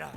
Yeah.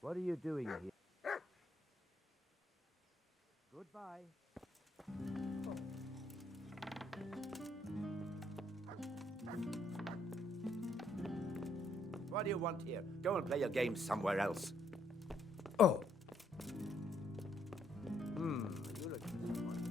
What are you doing here? Goodbye. What do you want here? Go and play your game somewhere else. Oh. You look disappointed.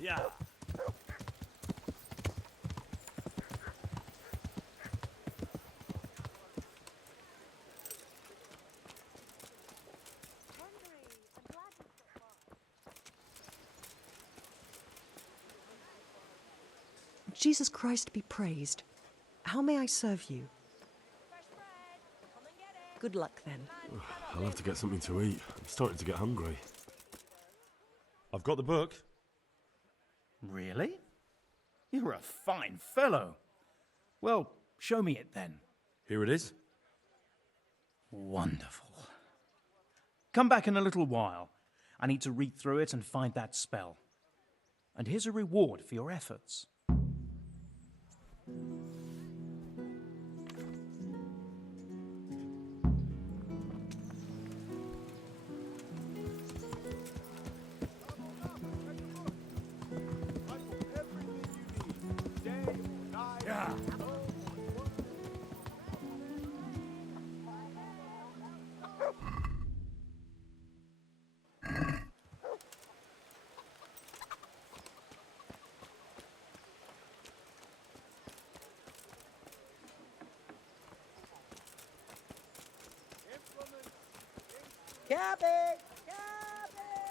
Yeah. Jesus Christ be praised. How may I serve you? Good luck, then. I'll have to get something to eat. I'm starting to get hungry. I've got the book. Really? You're a fine fellow. Well, show me it then. Here it is. Wonderful. Come back in a little while. I need to read through it and find that spell. And here's a reward for your efforts. Yeah. Cabbage! Cabbage!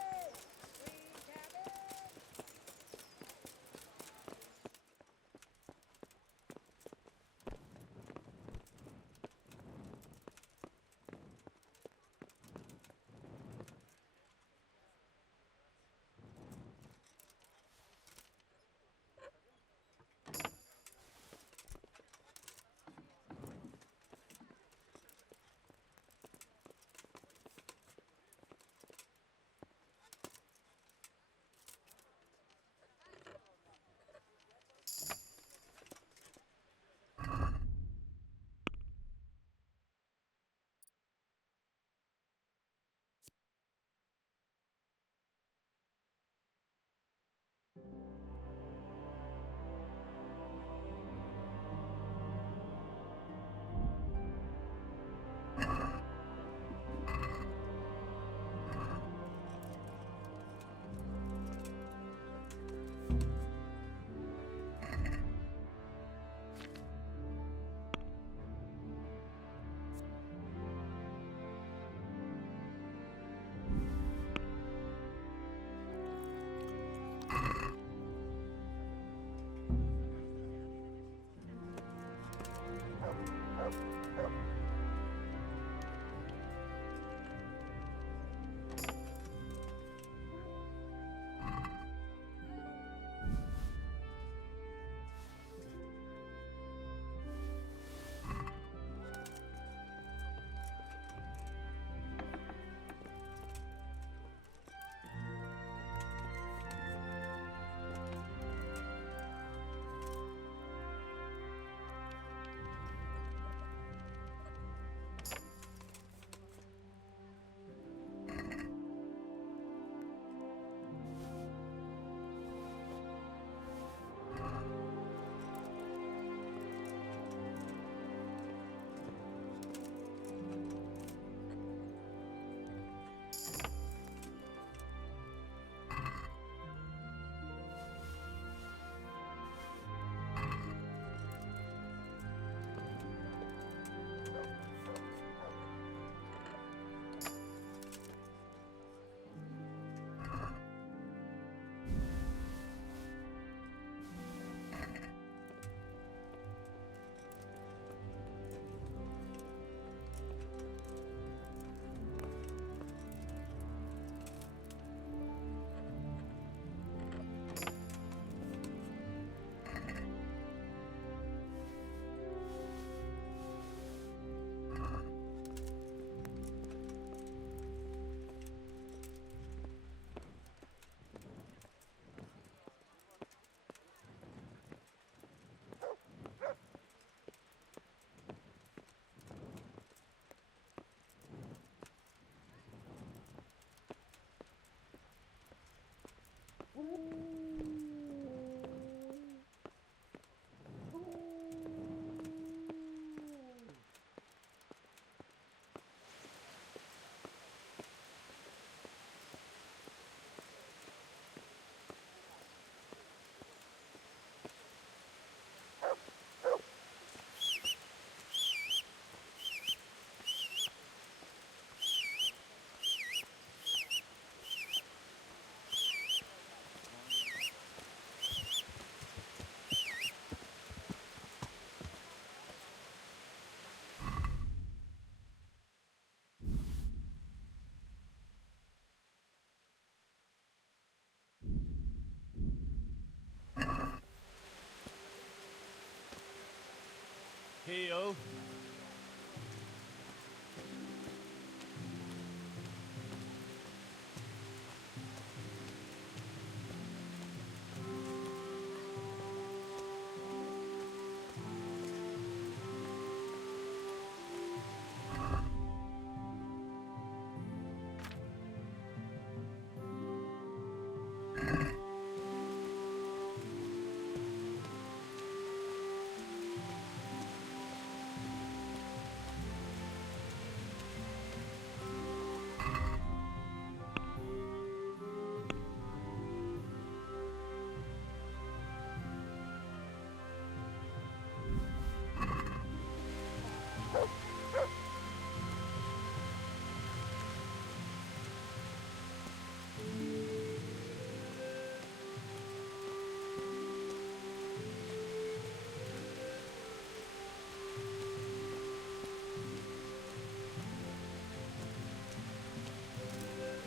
Heal.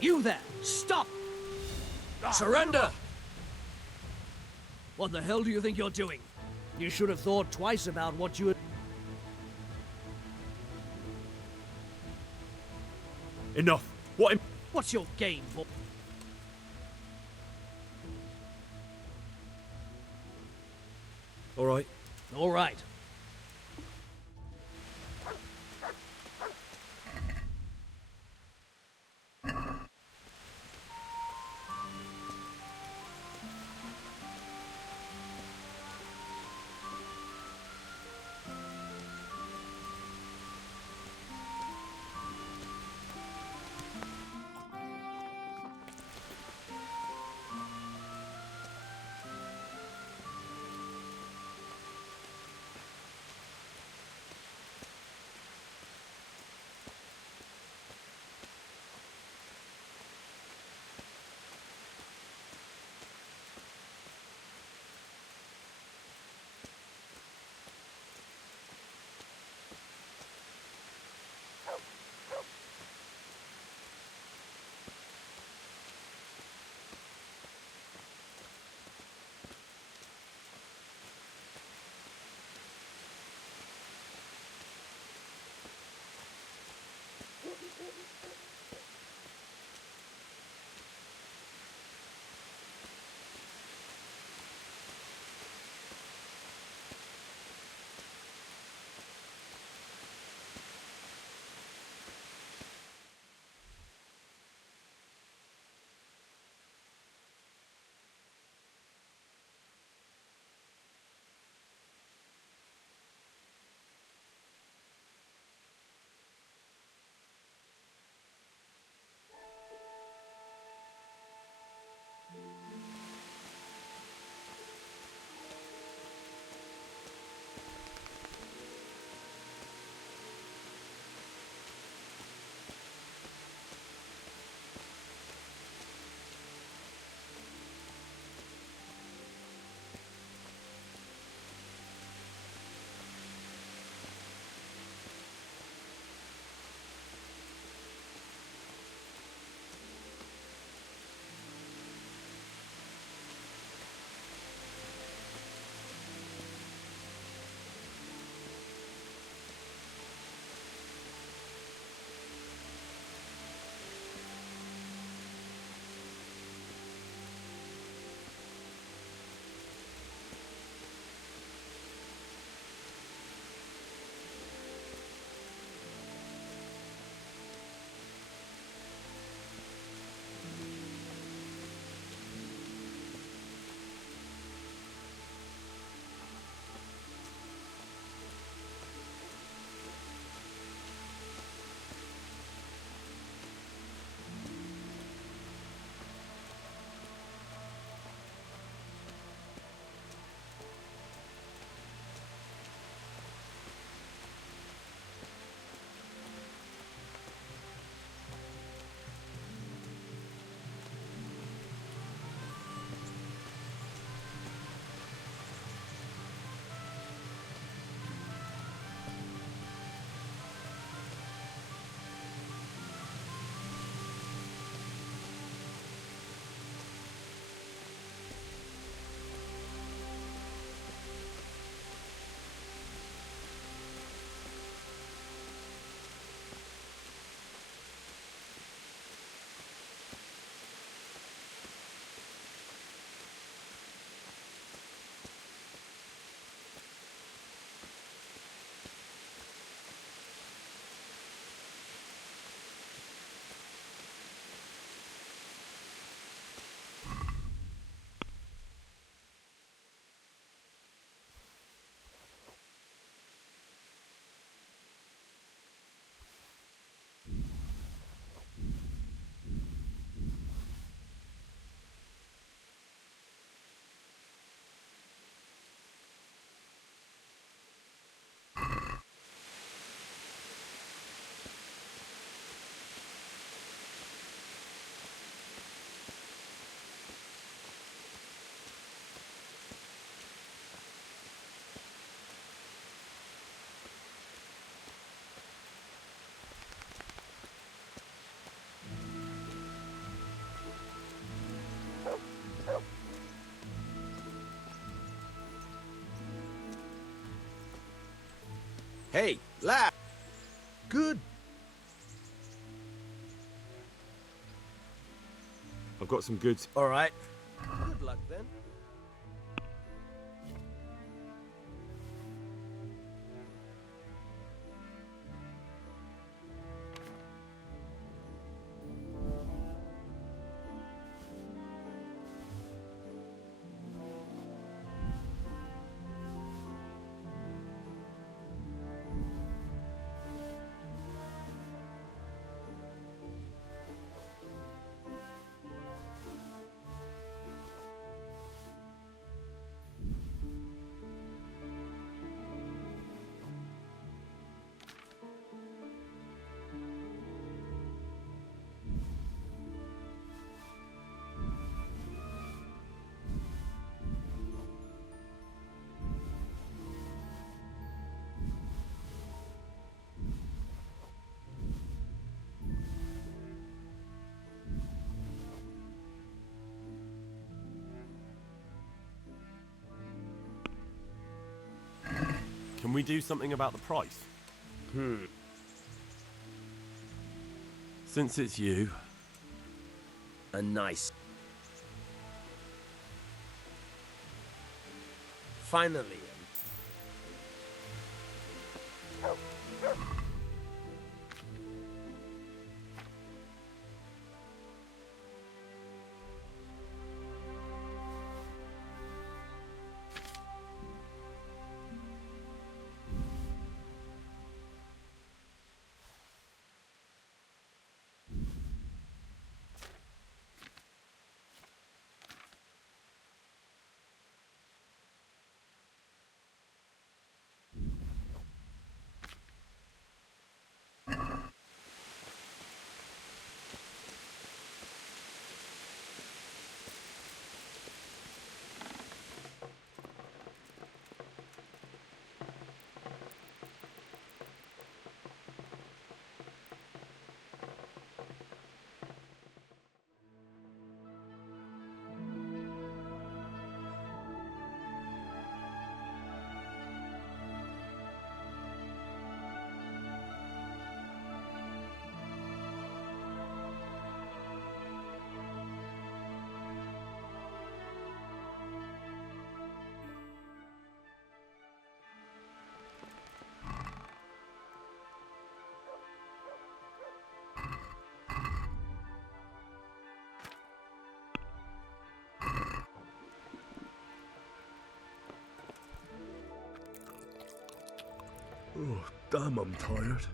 You there! Stop! Surrender! What the hell do you think you're doing? You should have thought twice about what you had... Enough. What? What's your game, boy? All right. All right. Hey, lad! Good. I've got some goods. All right. Good luck then. Can we do something about the price? Since it's you, A nice. Finally. oh, damn, I'm tired.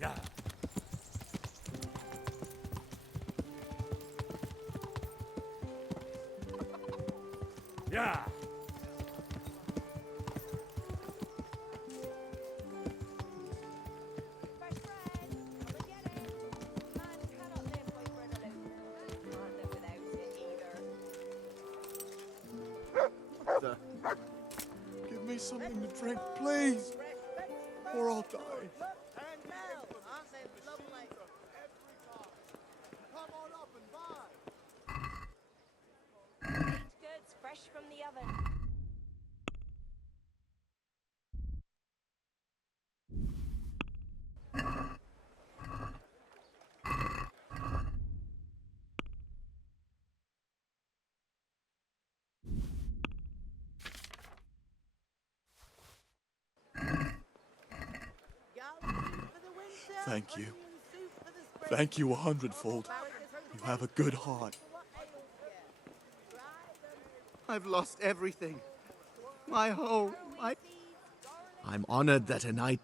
Yeah. Yeah. Give me something to drink, please, or I'll die. Goods fresh from the oven. Thank you. Thank you 100-fold. You have a good heart. I've lost everything. My home, I'm honored that a knight...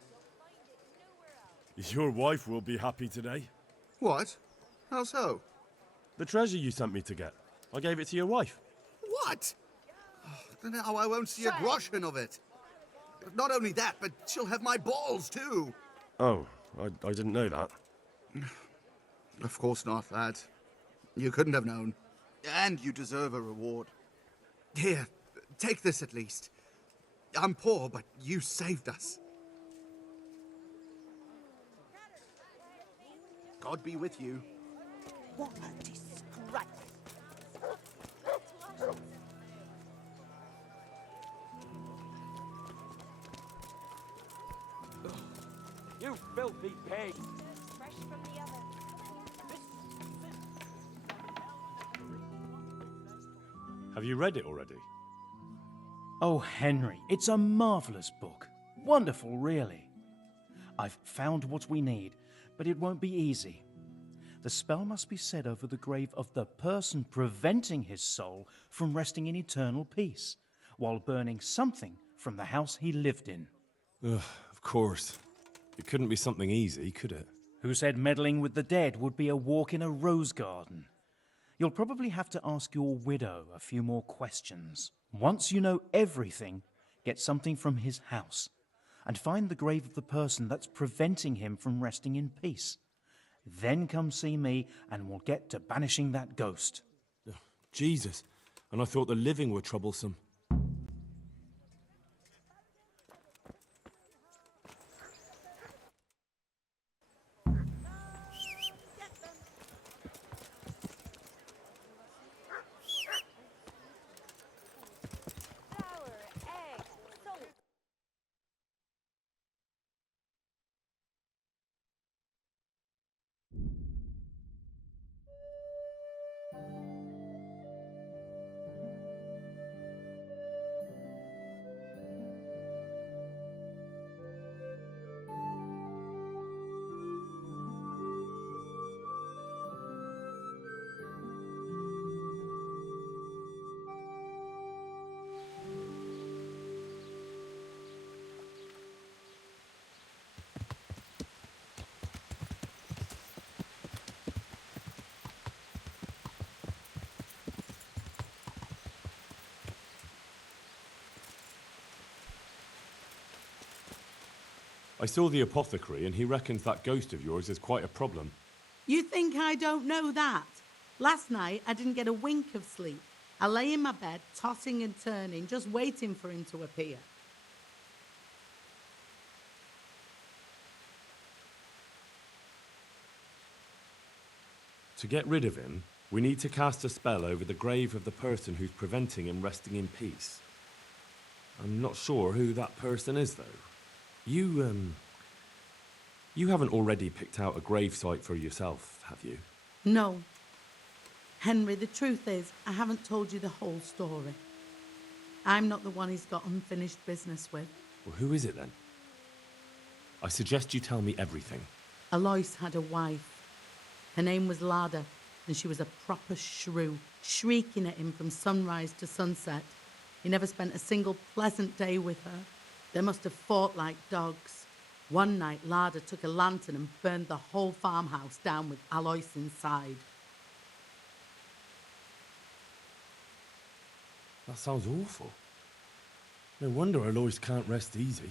Your wife will be happy today. What? How so? The treasure you sent me to get. I gave it to your wife. What? Oh, now I won't see a groschen of it. Not only that, but she'll have my balls too. Oh, I didn't know that. Of course not, lad. You couldn't have known. And you deserve a reward. Here, take this at least. I'm poor, but you saved us. God be with you. What a disgrace! You filthy pig! Fresh from the oven. Have you read it already? Oh, Henry, it's a marvellous book. Wonderful, really. I've found what we need, but it won't be easy. The spell must be said over the grave of the person preventing his soul from resting in eternal peace, while burning something from the house he lived in. Ugh, of course. It couldn't be something easy, could it? Who said meddling with the dead would be a walk in a rose garden? You'll probably have to ask your widow a few more questions. Once you know everything, get something from his house, and find the grave of the person that's preventing him from resting in peace. Then come see me, and we'll get to banishing that ghost. Ugh, Jesus, and I thought the living were troublesome. Flour, egg, salt. I saw the apothecary and he reckons that ghost of yours is quite a problem. You think I don't know that? Last night, I didn't get a wink of sleep. I lay in my bed, tossing and turning, just waiting for him to appear. To get rid of him, we need to cast a spell over the grave of the person who's preventing him resting in peace. I'm not sure who that person is, though. You haven't already picked out a gravesite for yourself, have you? No. Henry, the truth is, I haven't told you the whole story. I'm not the one he's got unfinished business with. Well, who is it then? I suggest you tell me everything. Alois had a wife. Her name was Lada, and she was a proper shrew, shrieking at him from sunrise to sunset. He never spent a single pleasant day with her. They must have fought like dogs. One night, Lada took a lantern and burned the whole farmhouse down with Alois inside. That sounds awful. No wonder Alois can't rest easy.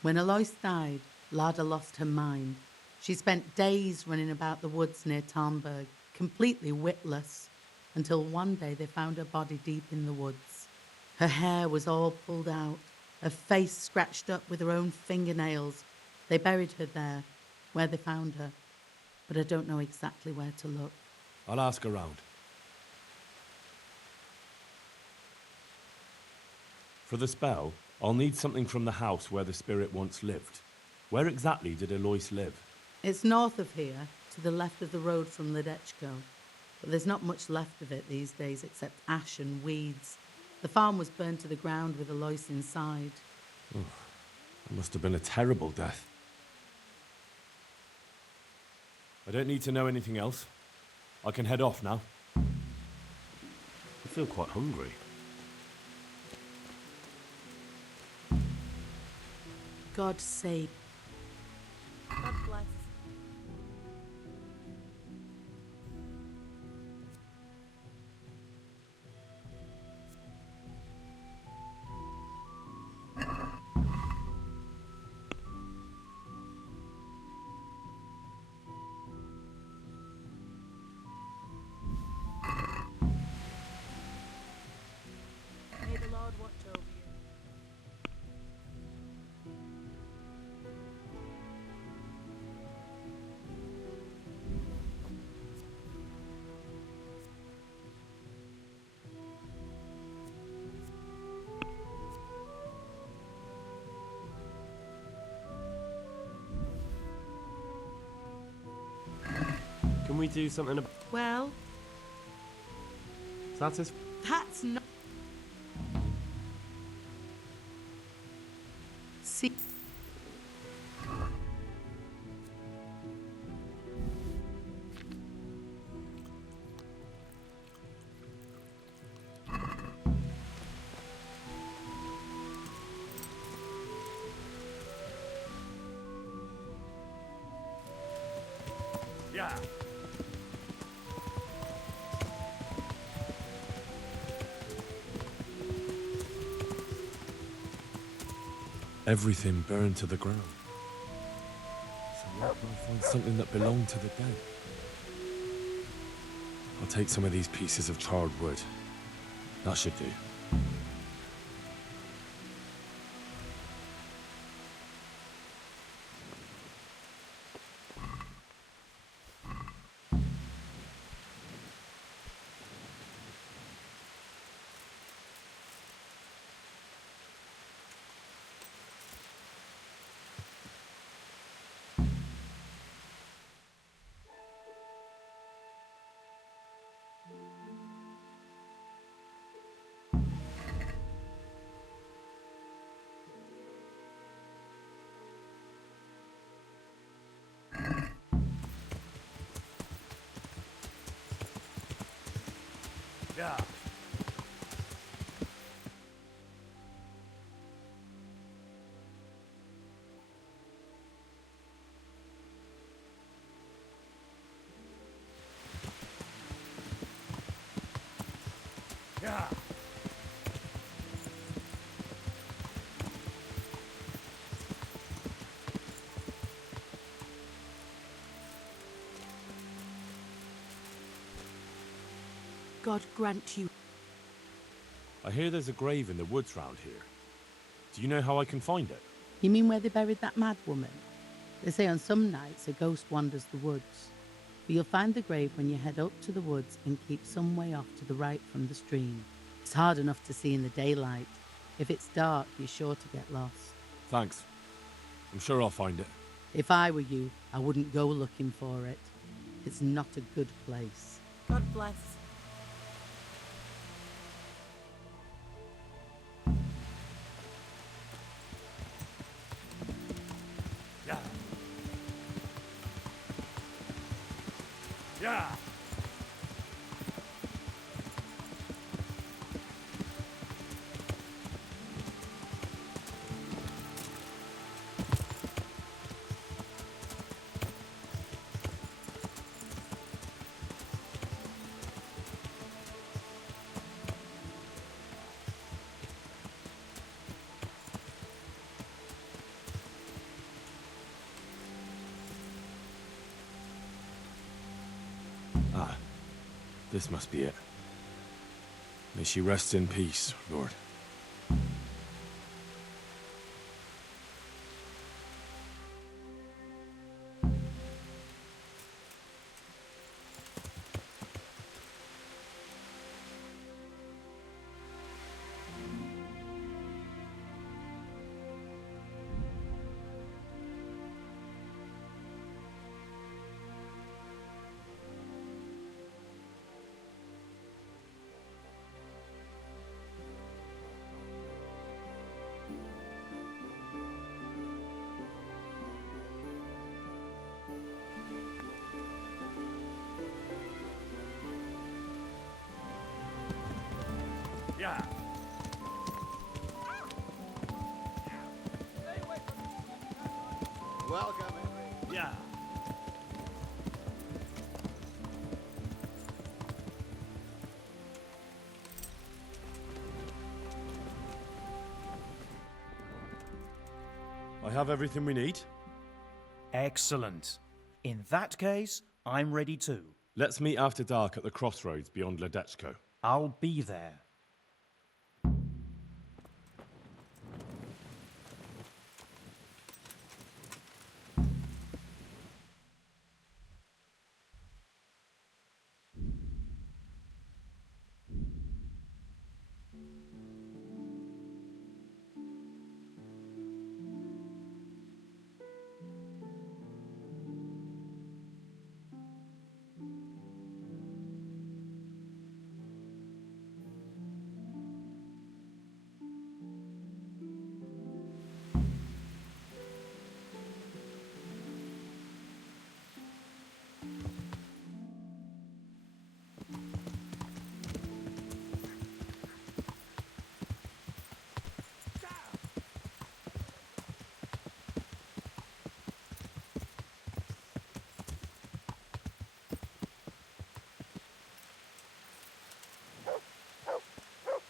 When Alois died, Lada lost her mind. She spent days running about the woods near Tarnberg, completely witless, until one day they found her body deep in the woods. Her hair was all pulled out, her face scratched up with her own fingernails. They buried her there, where they found her, but I don't know exactly where to look. I'll ask around. For the spell, I'll need something from the house where the spirit once lived. Where exactly did Alois live? It's north of here, to the left of the road from Ledechko. But there's not much left of it these days except ash and weeds. The farm was burned to the ground with Alois inside. Oh, that must have been a terrible death. I don't need to know anything else. I can head off now. I feel quite hungry. God save. God bless. Can we do something about Well, satisfy? that's not. See. Yeah. Everything burned to the ground. So where can I find something that belonged to the dead? I'll take some of these pieces of charred wood. That should do. Yeah. Yeah. God grant you. I hear there's a grave in the woods round here. Do you know how I can find it? You mean where they buried that mad woman? They say on some nights a ghost wanders the woods. But you'll find the grave when you head up to the woods and keep some way off to the right from the stream. It's hard enough to see in the daylight. If it's dark, you're sure to get lost. Thanks. I'm sure I'll find it. If I were you, I wouldn't go looking for it. It's not a good place. God bless. Yeah. Yeah. Ah, this must be it. May she rest in peace, Lord. Yeah. Welcome, Yeah. I have everything we need. Excellent. In that case, I'm ready too. Let's meet after dark at the crossroads beyond Ledechko. I'll be there.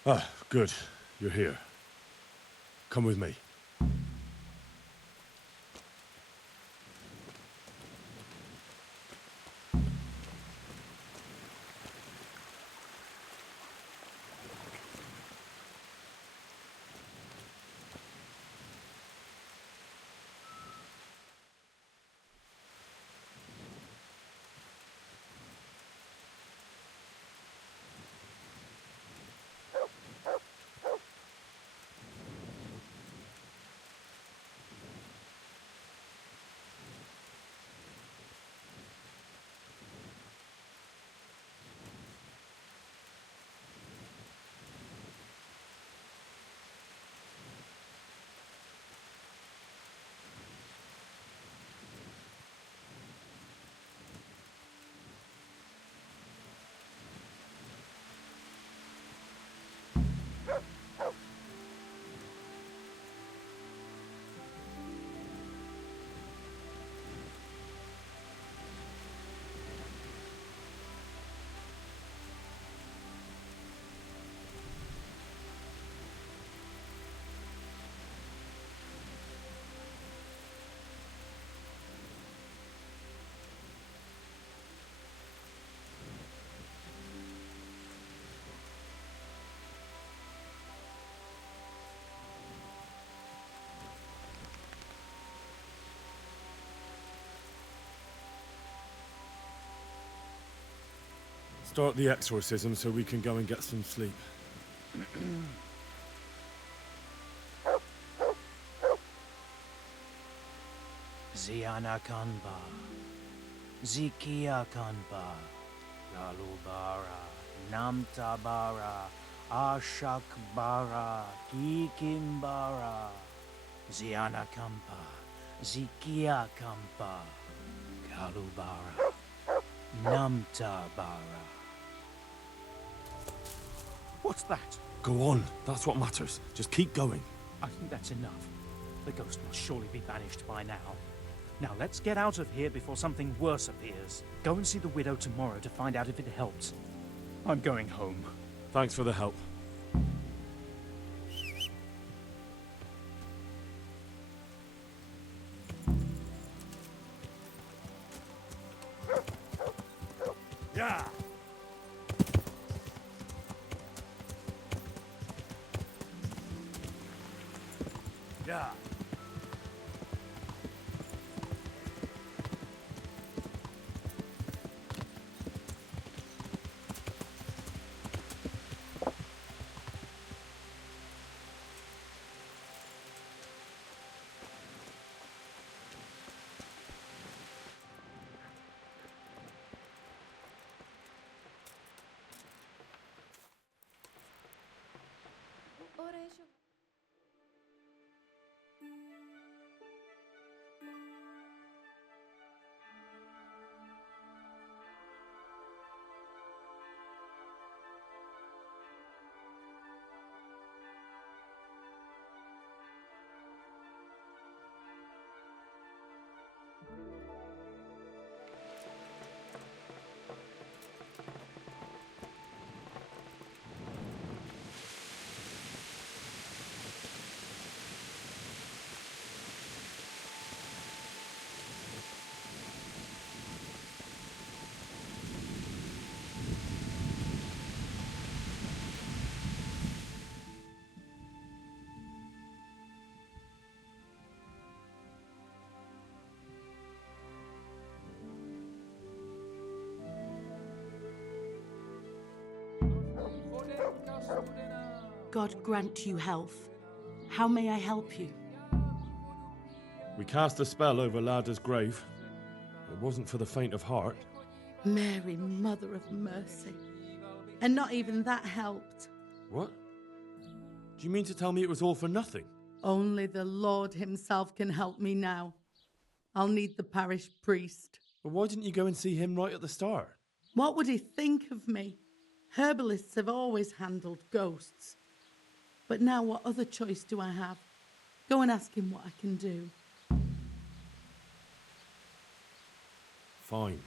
Ah, good. You're here. Come with me. Start the exorcism so we can go and get some sleep. Ziana Kanba, Zikia Kanba, Galubara, Namtabara, Ashakbara, Kikimbara, Ziana Kampa, Zikia Kampa, Galubara, Namtabara. What's that? Go on. That's what matters. Just keep going. I think that's enough. The ghost must surely be banished by now. Now let's get out of here before something worse appears. Go and see the widow tomorrow to find out if it helps. I'm going home. Thanks for the help. Yeah. Yeah. God grant you health. How may I help you? We cast a spell over Lada's grave. It wasn't for the faint of heart. Mary, Mother of Mercy. And not even that helped. What? Do you mean to tell me it was all for nothing? Only the Lord himself can help me now. I'll need the parish priest. Well, why didn't you go and see him right at the start? What would he think of me? Herbalists have always handled ghosts. But now what other choice do I have? Go and ask him what I can do. Fine.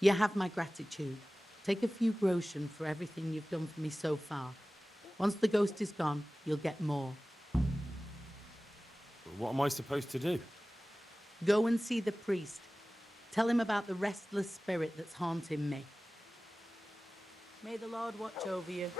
You have my gratitude. Take a few groschen for everything you've done for me so far. Once the ghost is gone, you'll get more. What am I supposed to do? Go and see the priest. Tell him about the restless spirit that's haunting me. May the Lord watch over you.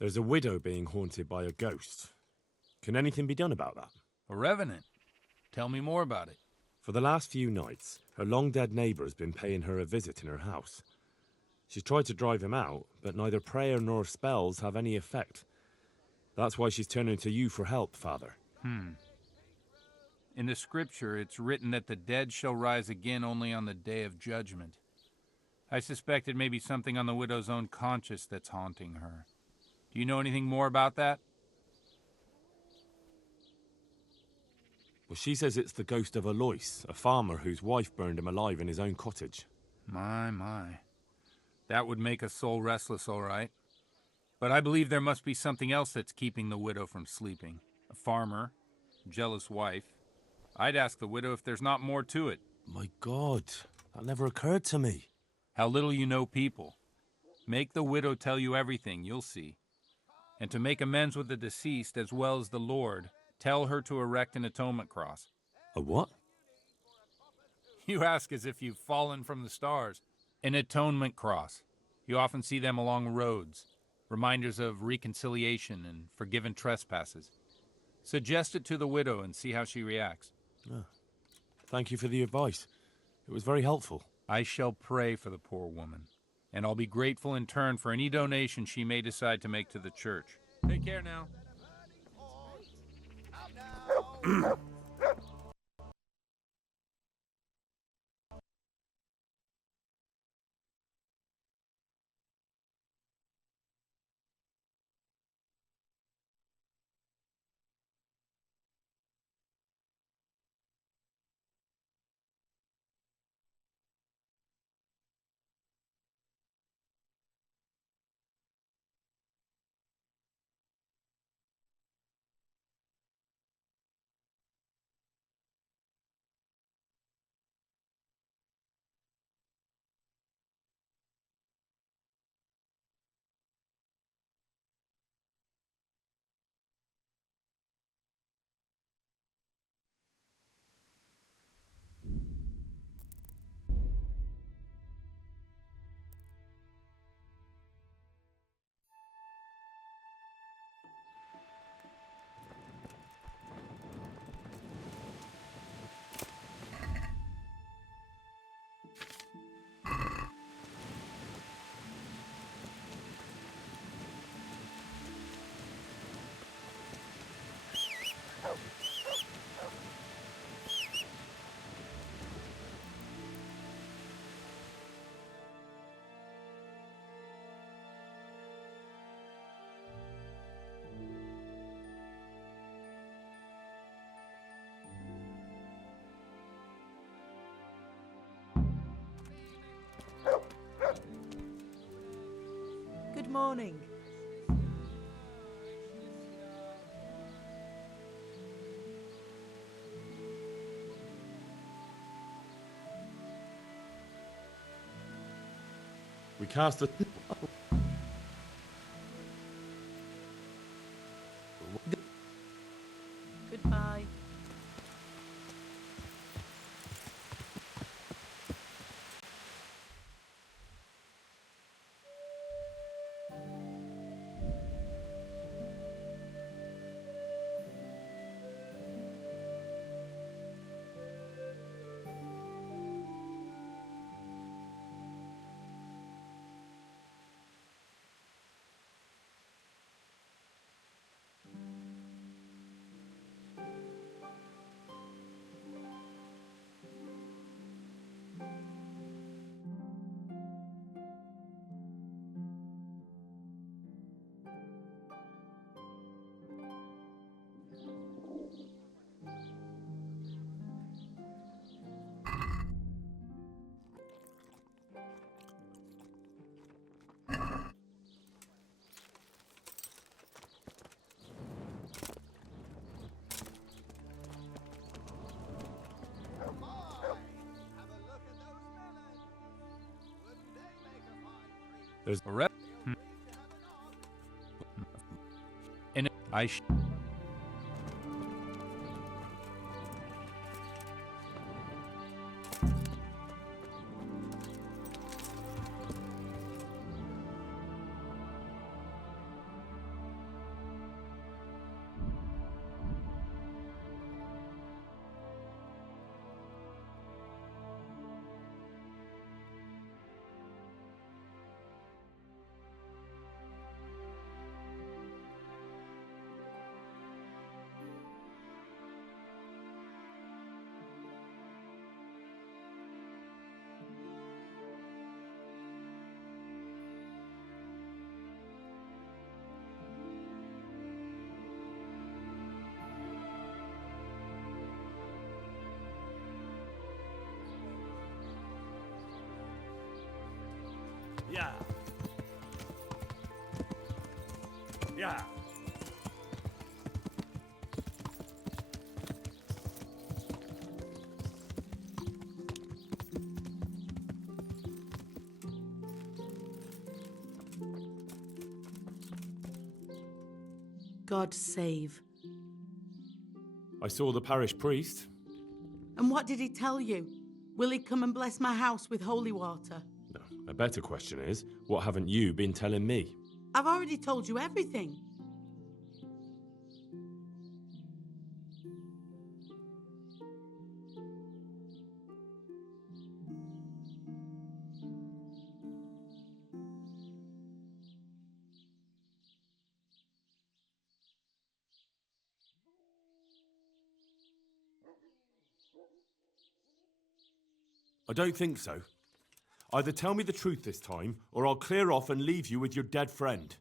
There's a widow being haunted by a ghost. Can anything be done about that? A revenant? Tell me more about it. For the last few nights, her long-dead neighbour's been paying her a visit in her house. She's tried to drive him out, but neither prayer nor spells have any effect. That's why she's turning to you for help, Father. In the scripture, it's written that the dead shall rise again only on the day of judgment. I suspect it may be something on the widow's own conscience that's haunting her. Do you know anything more about that? Well, she says it's the ghost of Alois, a farmer whose wife burned him alive in his own cottage. My. That would make a soul restless, all right. But I believe there must be something else that's keeping the widow from sleeping. A farmer, a jealous wife. I'd ask the widow if there's not more to it. My God, that never occurred to me. How little you know people. Make the widow tell you everything, you'll see. And to make amends with the deceased as well as the Lord, tell her to erect an atonement cross. A what? You ask as if you've fallen from the stars. An atonement cross. You often see them along roads, reminders of reconciliation and forgiven trespasses. Suggest it to the widow and see how she reacts. Thank you for the advice. It was very helpful. I shall pray for the poor woman, and I'll be grateful in turn for any donation she may decide to make to the church. Take care now. Good morning. cast a... Goodbye. There's a rep. And Yeah. Yeah. God save. I saw the parish priest. And what did he tell you? Will he come and bless my house with holy water? No, a better question is, what haven't you been telling me? I've already told you everything. I don't think so. Either tell me the truth this time, or I'll clear off and leave you with your dead friend.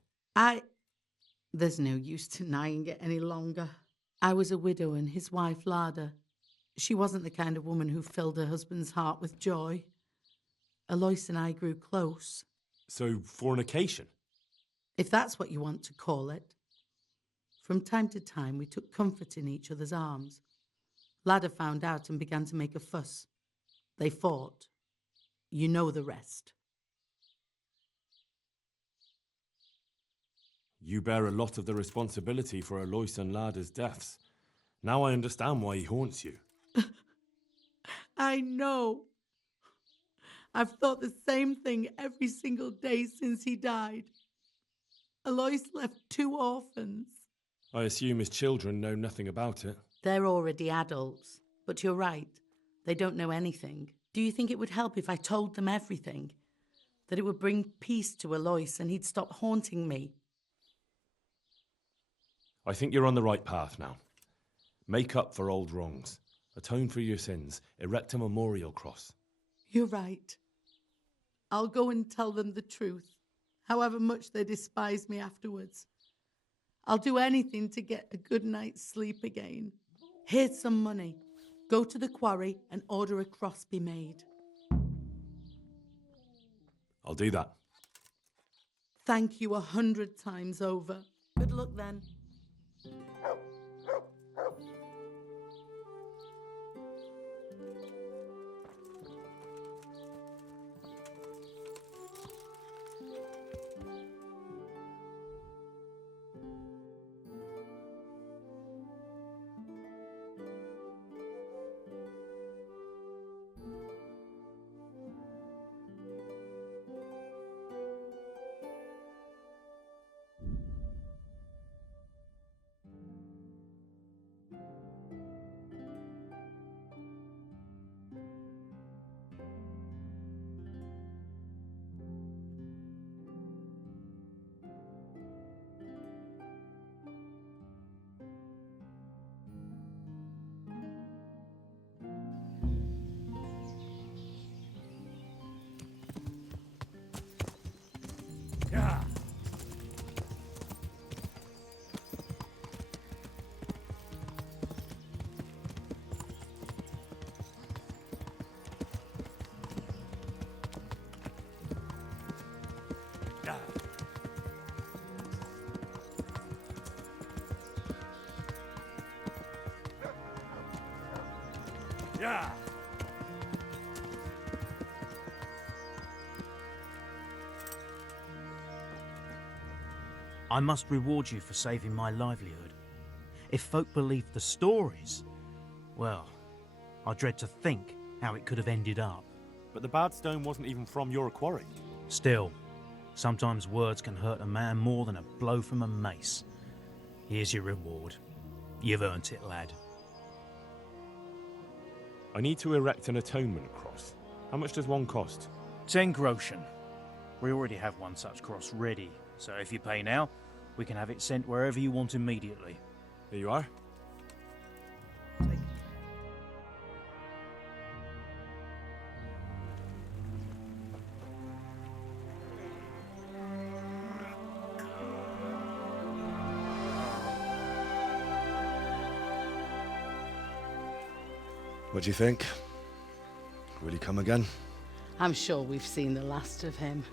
There's no use denying it any longer. I was a widow and his wife Lada. She wasn't the kind of woman who filled her husband's heart with joy. Alois and I grew close. So, fornication? If that's what you want to call it. From time to time, we took comfort in each other's arms. Lada found out and began to make a fuss. They fought. You know the rest. You bear a lot of the responsibility for Alois and Lada's deaths. Now I understand why he haunts you. I know. I've thought the same thing every single day since he died. Alois left 2 orphans. I assume his children know nothing about it. They're already adults. But you're right. They don't know anything. Do you think it would help if I told them everything? That it would bring peace to Alois and he'd stop haunting me? I think you're on the right path now. Make up for old wrongs. Atone for your sins. Erect a memorial cross. You're right. I'll go and tell them the truth, however much they despise me afterwards. I'll do anything to get a good night's sleep again. Here's some money. Go to the quarry and order a cross be made. I'll do that. Thank you 100 times over. Good luck then. Yeah. I must reward you for saving my livelihood. If folk believed the stories, well, I dread to think how it could have ended up. But the bad stone wasn't even from your quarry. Still, sometimes words can hurt a man more than a blow from a mace. Here's your reward. You've earned it, lad. I need to erect an atonement cross. How much does one cost? 10 groschen. We already have one such cross ready, so if you pay now, we can have it sent wherever you want immediately. Here you are. What do you think? Will he come again? I'm sure we've seen the last of him.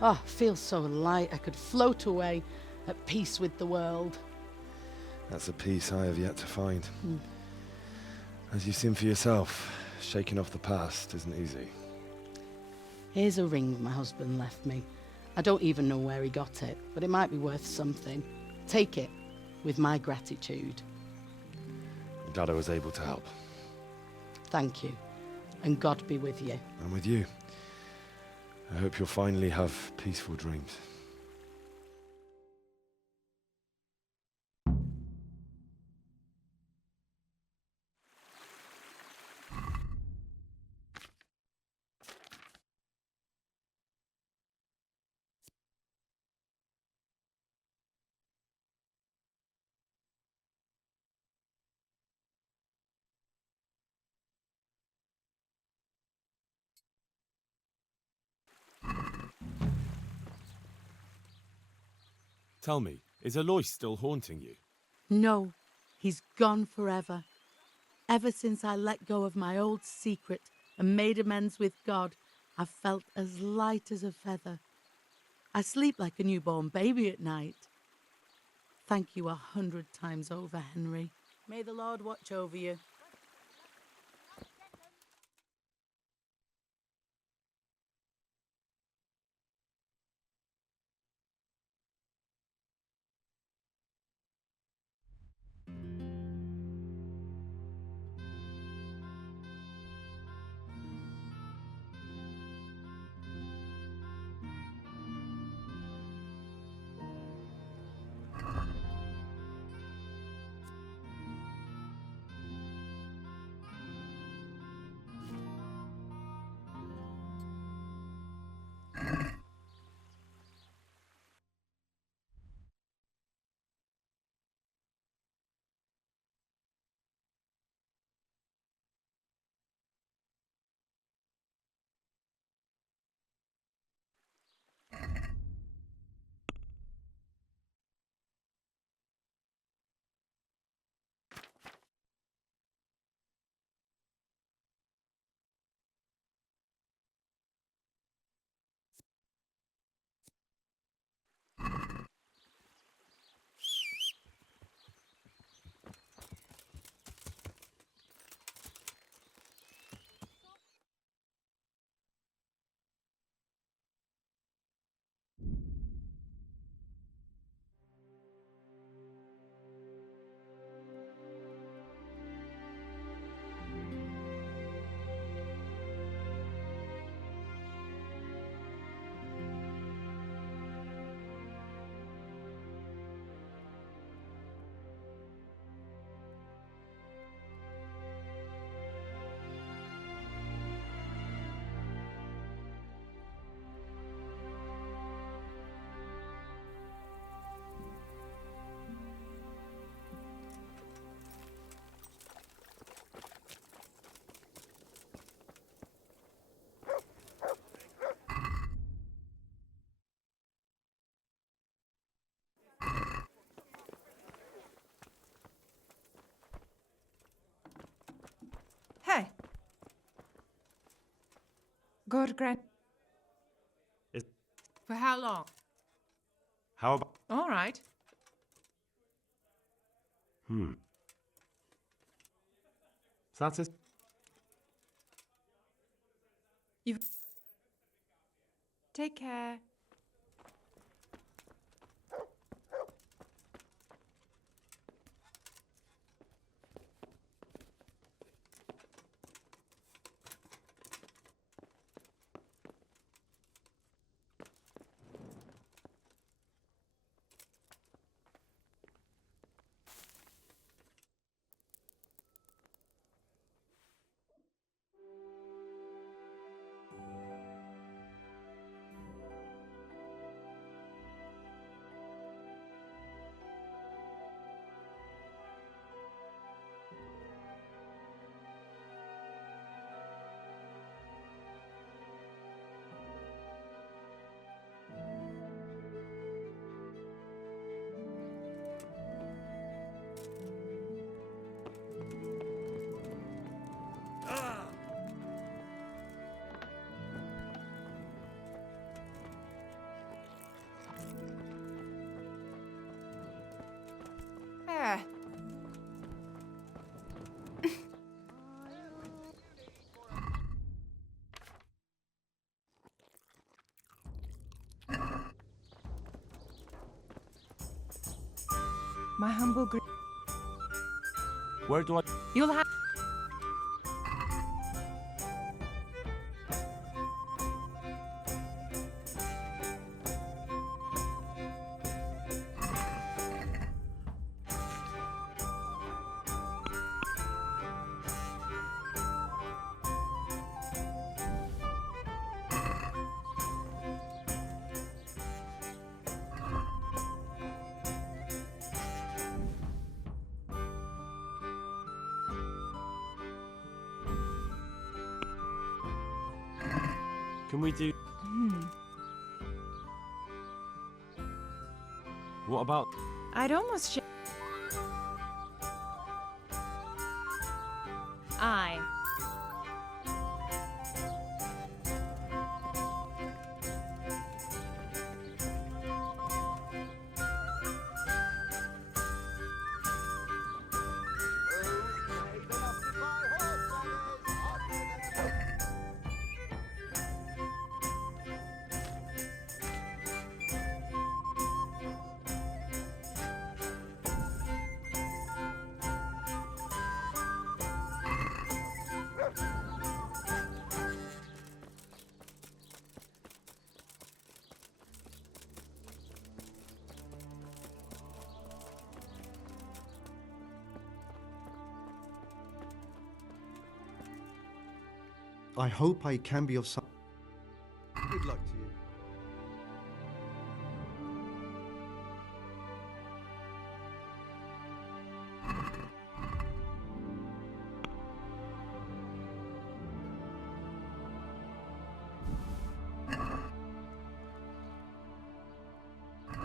Oh, feels so light I could float away at peace with the world. That's a peace I have yet to find. As you've seen for yourself, shaking off the past isn't easy. Here's a ring my husband left me. I don't even know where he got it, but it might be worth something. Take it, with my gratitude. I'm glad I was able to help. Thank you, and God be with you. And with you. I hope you'll finally have peaceful dreams. Tell me, is Alois still haunting you? No, he's gone forever. Ever since I let go of my old secret and made amends with God, I've felt as light as a feather. I sleep like a newborn baby at night. Thank you 100 times over, Henry. May the Lord watch over you. Hey. God grant. Is... For how long? How about... All right. Satis... You've... Take care. There. My humble Where do I... You'll have... Can we do... What about... I'd almost... I... I hope I can be of some... Good luck to you.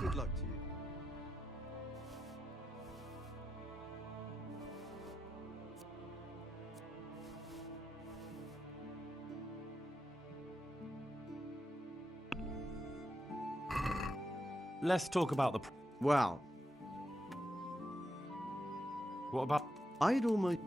Good luck to you. Let's talk about the... Well, What about... I'd almost...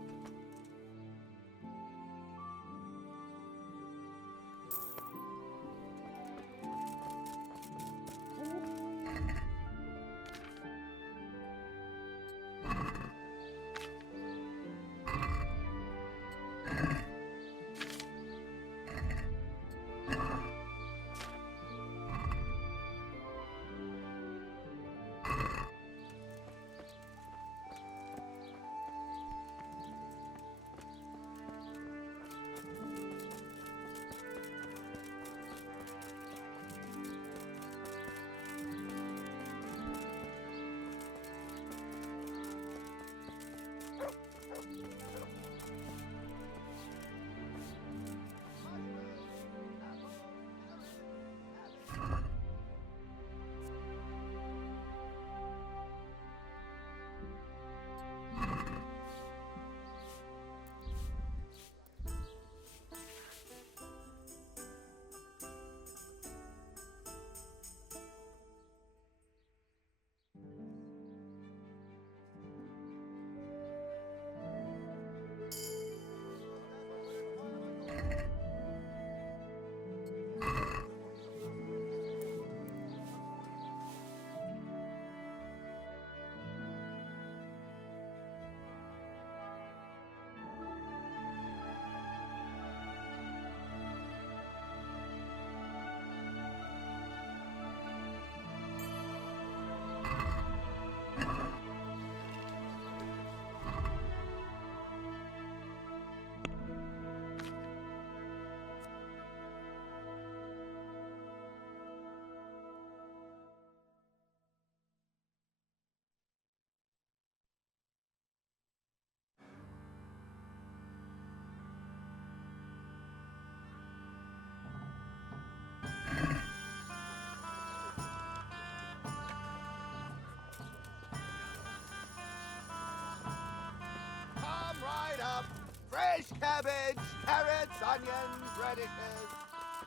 fresh cabbage, carrots, onions, radishes,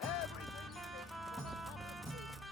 everything you need for a hot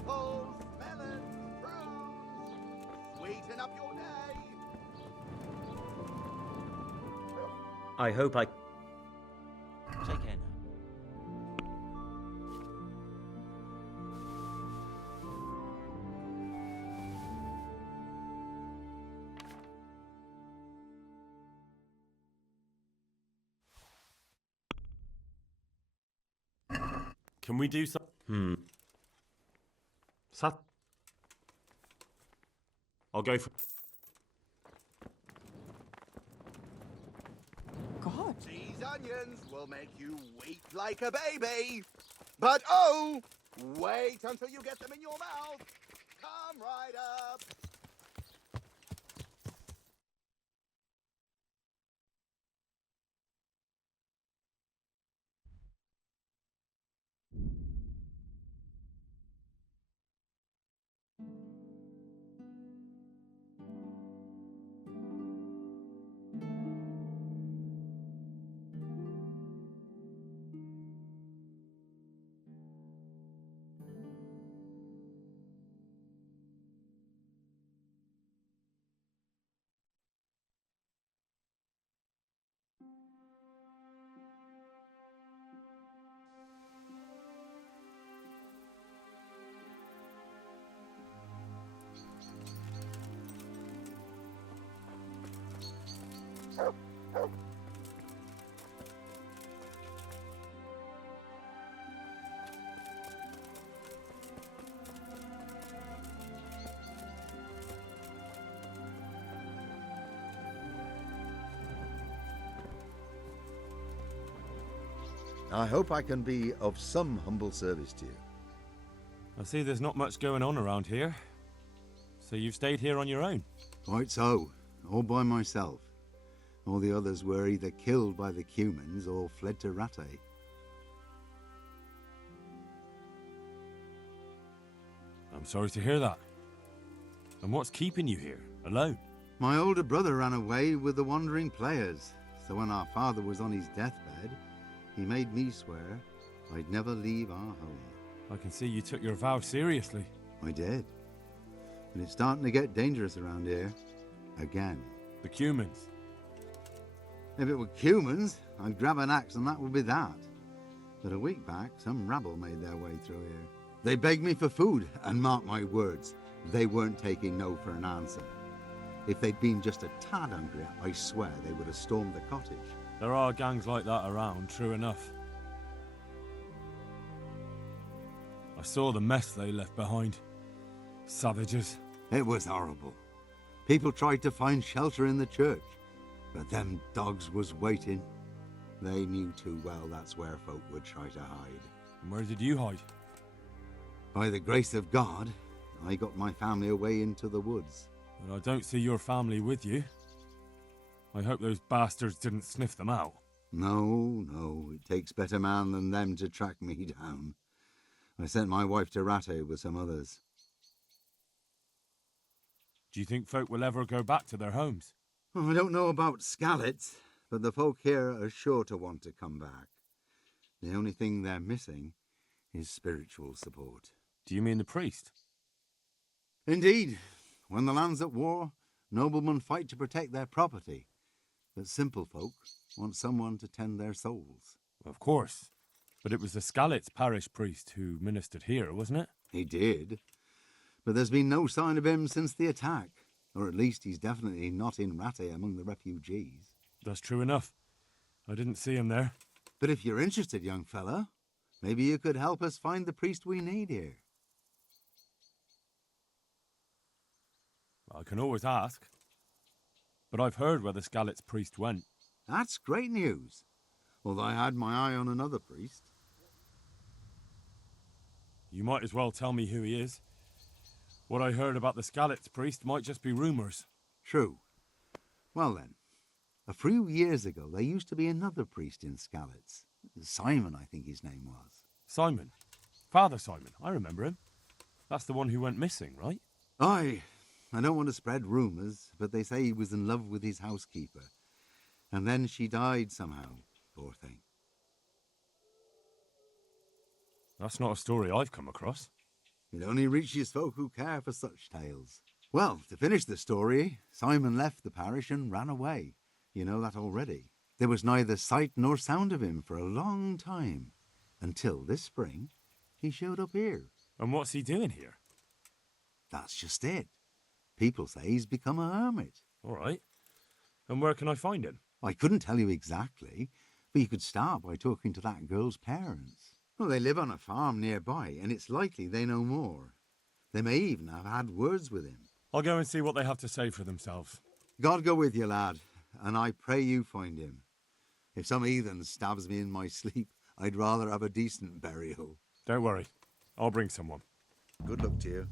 apples, melons, prunes. Sweeten up your day. I hope I... Take care now. Can we do some... Sat... I'll go for... God. These onions will make you weep like a baby. But oh, wait until you get them in your mouth. Come right up. I hope I can be of some humble service to you. I see there's not much going on around here. So you've stayed here on your own? Quite so, all by myself. All the others were either killed by the Cumans or fled to Rattay. I'm sorry to hear that. And what's keeping you here, alone? My older brother ran away with the wandering players, so when our father was on his deathbed, he made me swear I'd never leave our home. I can see you took your vow seriously. I did. And it's starting to get dangerous around here. Again. The Cumans? If it were Cumans, I'd grab an axe and that would be that. But a week back, some rabble made their way through here. They begged me for food, and mark my words, they weren't taking no for an answer. If they'd been just a tad hungry, I swear they would have stormed the cottage. There are gangs like that around, true enough. I saw the mess they left behind. Savages. It was horrible. People tried to find shelter in the church, but them dogs was waiting. They knew too well that's where folk would try to hide. And where did you hide? By the grace of God, I got my family away into the woods. But I don't see your family with you. I hope those bastards didn't sniff them out. No, it takes better man than them to track me down. I sent my wife to Rattay with some others. Do you think folk will ever go back to their homes? I don't know about Skallets, but the folk here are sure to want to come back. The only thing they're missing is spiritual support. Do you mean the priest? Indeed. When the land's at war, noblemen fight to protect their property. But simple folk want someone to tend their souls. Of course. But it was the Skallets parish priest who ministered here, wasn't it? He did. But there's been no sign of him since the attack. Or at least he's definitely not in Rattay among the refugees. That's true enough. I didn't see him there. But if you're interested, young fella, maybe you could help us find the priest we need here. I can always ask. But I've heard where the Skallets priest went. That's great news. Although I had my eye on another priest. You might as well tell me who he is. What I heard about the Skallets priest might just be rumours. True. Well then, a few years ago there used to be another priest in Skallets. Simon, I think his name was. Simon? Father Simon, I remember him. That's the one who went missing, right? Aye. I don't want to spread rumours, but they say he was in love with his housekeeper. And then she died somehow, poor thing. That's not a story I've come across. It only reaches folk who care for such tales. Well, to finish the story, Simon left the parish and ran away. You know that already. There was neither sight nor sound of him for a long time, until this spring he showed up here. And what's he doing here? That's just it. People say he's become a hermit. All right. And where can I find him? I couldn't tell you exactly, but you could start by talking to that girl's parents. Well, they live on a farm nearby, and it's likely they know more. They may even have had words with him. I'll go and see what they have to say for themselves. God go with you, lad, and I pray you find him. If some heathen stabs me in my sleep, I'd rather have a decent burial. Don't worry. I'll bring someone. Good luck to you.